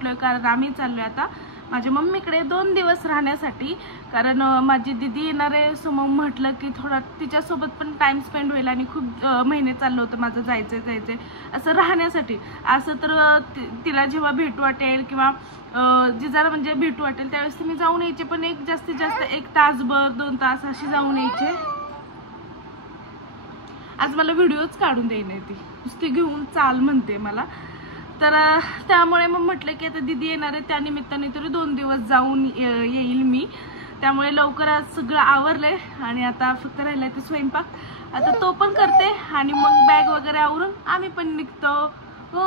उठलोय कारण आम्ही चाललोय आता माझ्या मम्मीकडे 2 दिवस राहण्यासाठी. कारण माझी दीदी येणार आहे, सो मग म्हटलं की थोडा तिच्यासोबत पण टाइम स्पेंड होईल. आणि खूप महिने चाललं होतं माझं जायचं असं राहण्यासाठी. असं तर तिला जेव्हा भेटू वाटेल किंवा जिजाला म्हणजे भेटू वाटेल त्यावेळेस मी जाऊन यायचे, पण जास्तीत जास्त 1 तासभर 2 तास अशी जाऊन यायचे. आज मला व्हिडिओच काढून देईन ती, नुसती घेऊन चाल म्हणते मला. तर त्यामुळे मग म्हटलं की आता दीदी येणार आहे, त्यानिमित्ताने तरी 2 दिवस जाऊन येईल मी. त्यामुळे लवकर आज सगळं आवरलंय आणि आता फक्त राहिलाय ते स्वयंपाक. आता तो पण करते आणि मग बॅग वगैरे आवरून आम्ही पण निघतो. हो,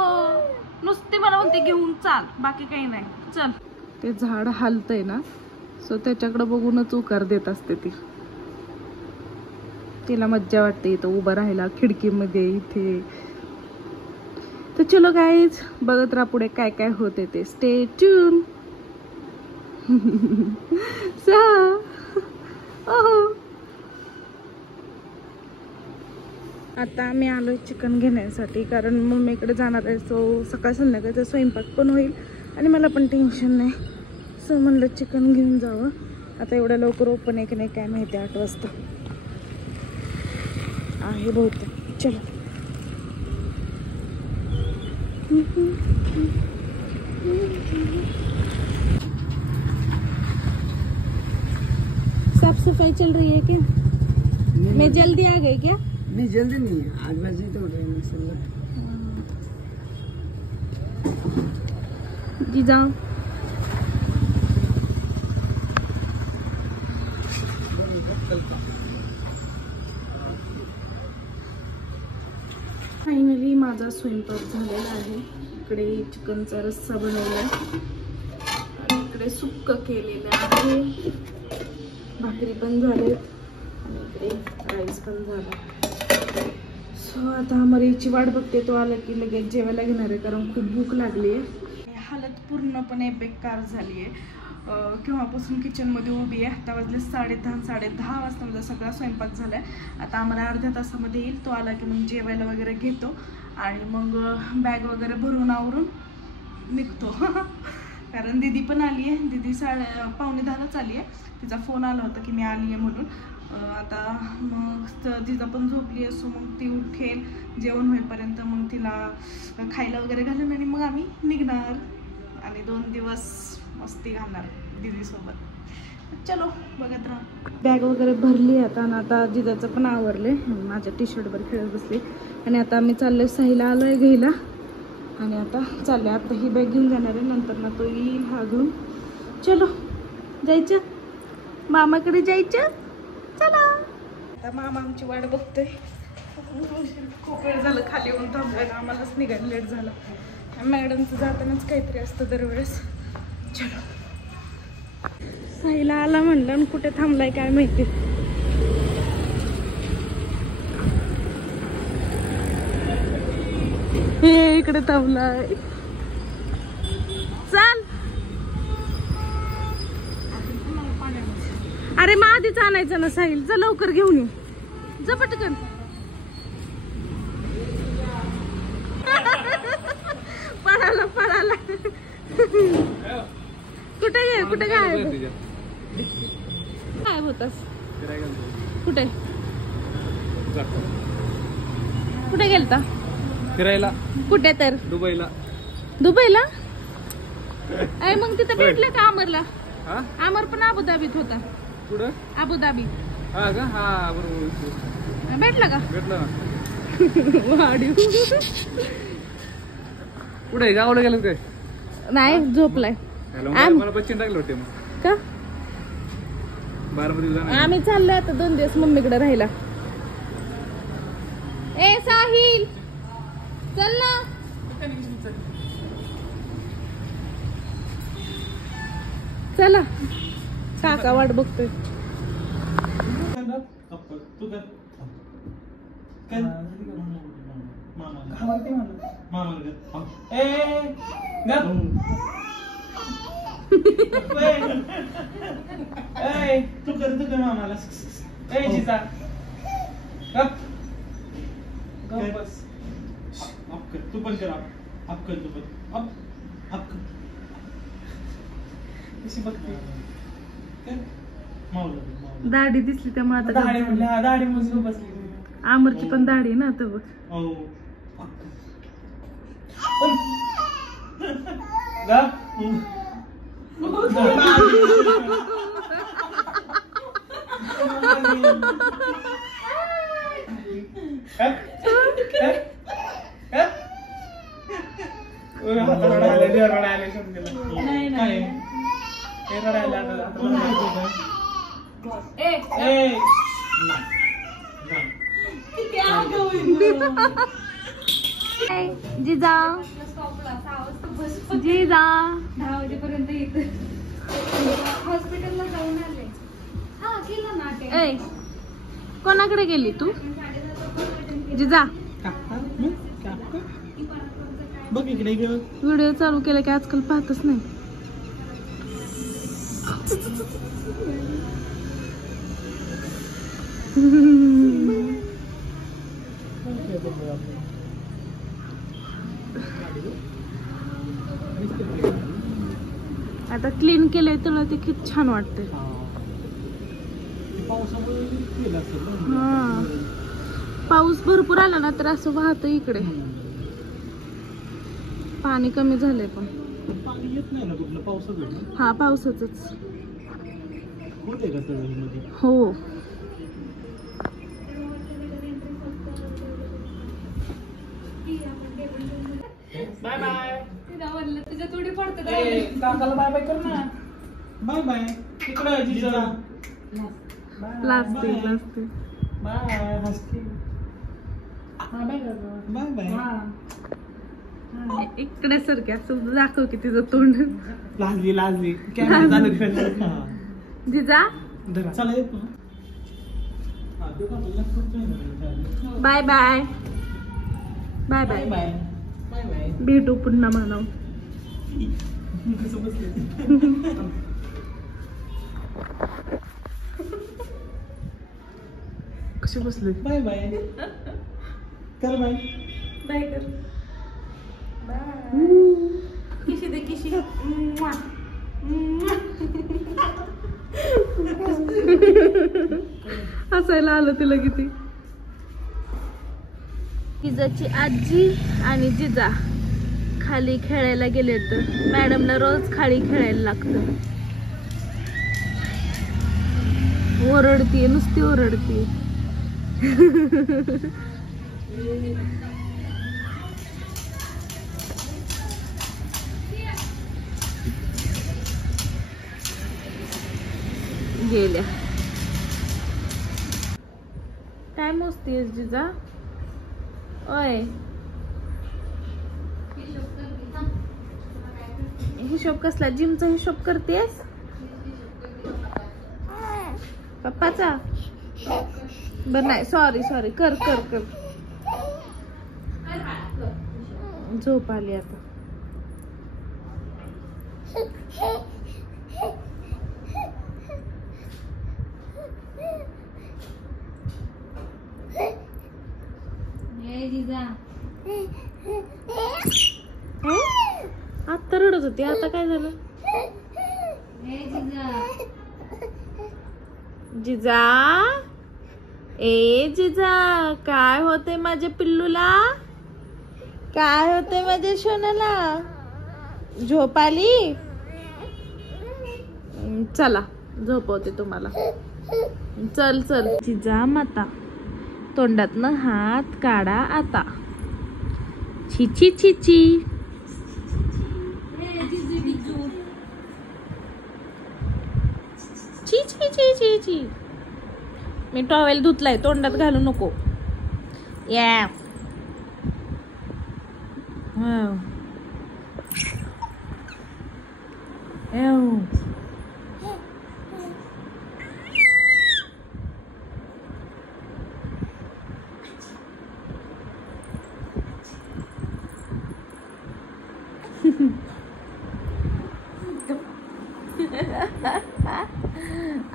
नुसती मला म्हणते घेऊन चाल, बाकी काही नाही. चल. ते झाड हालतंय ना, सो त्याच्याकडे बघूनच उकार देत असते ती. तिला मज्जा वाटते इथं उभं राहायला खिडकीमध्ये इथे. तर चलो गाईज, बघत राहा पुढे काय काय होते ते. Stay tune. आता आम्ही आलोय चिकन घेण्यासाठी कारण मम्मीकडे जाणार आहे. सो सकाळ संध्याकाळचा स्वयंपाक पण होईल आणि मला पण टेन्शन नाही. सो म्हणलं चिकन घेऊन जावं. आता एवढ्या लवकर ओपन आहे की नाही काय माहिती, 8 वाजता आहे बहुतेक. चलो. साफ सफाई चल रही है क्या? मैं जल्दी आ गई क्या? नहीं जल्दी नहीं है, 8 बजे तो उठ रहे जी जाओ. फायनली माझा स्वयंपाक झालेला आहे. इकडे चिकनचा रस्सा बनवलाय आणि इकडे सुक्क केलेलं आहे. भाकरी पण झालेत आणि इकडे राईस पण झाला. सो आता अमरीची वाट बघते, तो आला की लगेच जेवायला घेणार आहे कारण खूप भूक लागली आहे. हालत पूर्णपणे बेकार झाली आहे. केव्हापासून किचनमध्ये उभी आहे. आता वाजले 10:30 वाजता माझा सगळा स्वयंपाक झाला आहे. आता आम्हाला अर्ध्या तासामध्ये येईल. तो आला की मग जेवायला वगैरे घेतो आणि मग बॅग वगैरे भरून आवरून निघतो. कारण दीदी पण आली आहे. दीदी 9:45 आली आहे. तिचा फोन आला होता की मी आली आहे म्हणून. आता मग तिचा पण झोपली असो, मग ती उठेल जेवण होईपर्यंत, मग तिला खायला वगैरे घालून आणि मग आम्ही निघणार आणि 2 दिवस मस्ती घालणार दीदीसोबत. चलो बघत राहा. बॅग वगैरे भरली आता आणि आता जिजाचं पण आवरले. माझ्या टी-शर्टवर खेळत बसले आणि आता आम्ही चाललोय. साईला आलोय घ्यायला आणि आता चालले. आता ही बॅग घेऊन जाणार आहे, नंतर ना तो येईल हा घेऊन. चलो जायचं, मामाकडे जायचं. चला. आता मामा आमची वाट बघतोय. खूप वेळ झालं खाली येऊन थांबवायला, आम्हालाच निघायला लेट झाला. मॅडमचं जातानाच काहीतरी असतं दरवेळेस. चलो. साईला आला म्हणलं आणि कुठे थांबलाय काय माहिती. हे इकडे थांबलाय. चल. अरे मग आधीच आणायचं ना साहिल. जा लवकर घेऊन ये, जा पटकन. पळाला. कुठे काय होतास? कुठे गेलता फिरायला? कुठे तर दुबईला. अरे मग तिथं भेटले का अमरला? अमर पण अबुधाबीत होता. कुठं? अबुधाबी. हा का? हा बरोबर. भेटला का? भेटला ना. वाढीव. कुठे गावाला गेलं काय? नाही, झोपलाय. मला बच्चन टाकलं होते मग का? बारामती आम्ही चाललोय आता 2 दिवस मम्मीकडे राहिला. ए साहिल चल ना. चला, काका वाट बघतोय. तू कर मामाला. जिजा तू पण कर. आप कर, तू पण. कशी बघते काय? मावलं, मावलं. दाढी दिसली त्यामुळे आता दाढी गप्प म्हणली, झाली. हा, दाढी म्हणून बसली. आमरची पण दाढी आहे ना आता बघ. हो. जा. जिजा जिजा 10 वाजेपर्यंत येत हॉस्पिटलला जाऊन आले. हा केलं ना ते. ए कोणाकडे गेली तू? जिजा बघ इकडे ग. व्हिडिओ चालू केला की आजकाल पाहतच नाही. आता क्लीन केलंय तुला ते किती छान वाटतंय. हा पाऊस भरपूर आला ना तर असं वाहतं इकडे. पाणी कमी झालंय पण पाणी येत नाही ना कुठलं पावसाचं. हा पावसाच होते का सगळ्यांमध्ये? हो. Bye bye. तुझ्या थोडी पडतं काकाला बाय बाय कर ना. Bye bye. तिकडं जिजा. लाजते लाजते. बाय हसते. Bye bye. इकडे सारखे असं दाखव की तिचं तोंड. लाजली लाजली. कॅमेरा चालू कर. जिजा चला येतो. Bye bye bye bye bye bye. Bye bye. भेटू पुन्हा म्हणाव. कसं बसले? कसे बसले? Bye bye. कर बाय. बाय कर. किशी दे किशी. हसायला आलं तिला किती. जिजाची आजी आणि जिजा खाली खेळायला गेले तर मॅडमला रोज खाली खेळायला लागतं. ओरडतीये नुसती ओरडतीये. गेल्या. काय मोजतीयस जिजा? ओय हिशोब कसला? जिमचा हिशोब करतेस? पप्पाचा? बर नाही सॉरी सॉरी. कर कर कर. झोप आली आता. आता रडत होती आता काय झालं? जिजा ए जिजा काय होते माझ्या पिल्लूला? काय होते माझ्या सोनाला? झोप आली? चला झोपवते तुम्हाला. चल चल. जिजा माता तोंडातनं हात काढा आता. छी छी छी छी. छी छी छी छी छी. मी टॉवेल धुतलाय तोंडात घालू नको. या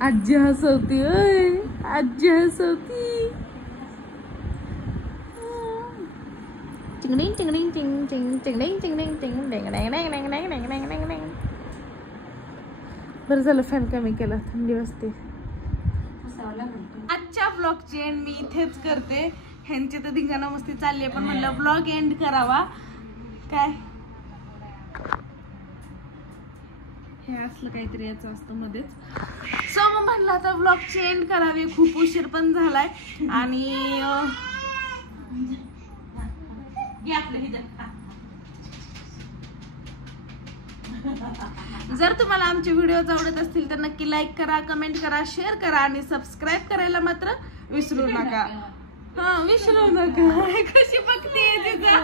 आजी हसवती. आजी हसवती. चिंगडिंग चिंगडिंग चिंग चिंग चिंगडिंग चिंगडिंग चिंग डिंग डिंग डिंग डिंग डिंग डिंग डिंग डिंग. बरं झालं फॅन कमी केला, थंडी वाजते. आजच्या ब्लॉगची एंड मी इथेच करते. ह्यांची तर धिंगाणा मस्ती चालली आहे, पण म्हणलं ब्लॉग एंड करावा. काय हे असलं काहीतरी याचं असतं मध्येच. सो मग म्हणलं आता ब्लॉगची एंड करावी, खूप उशीर पण झालाय. आणि जर तुम्हाला आमचे व्हिडिओज आवडत असतील तर नक्की लाईक करा, कमेंट करा, शेअर करा आणि सबस्क्राईब करायला मात्र विसरू नका. हा, विसरू नका. कशी बघते तिचा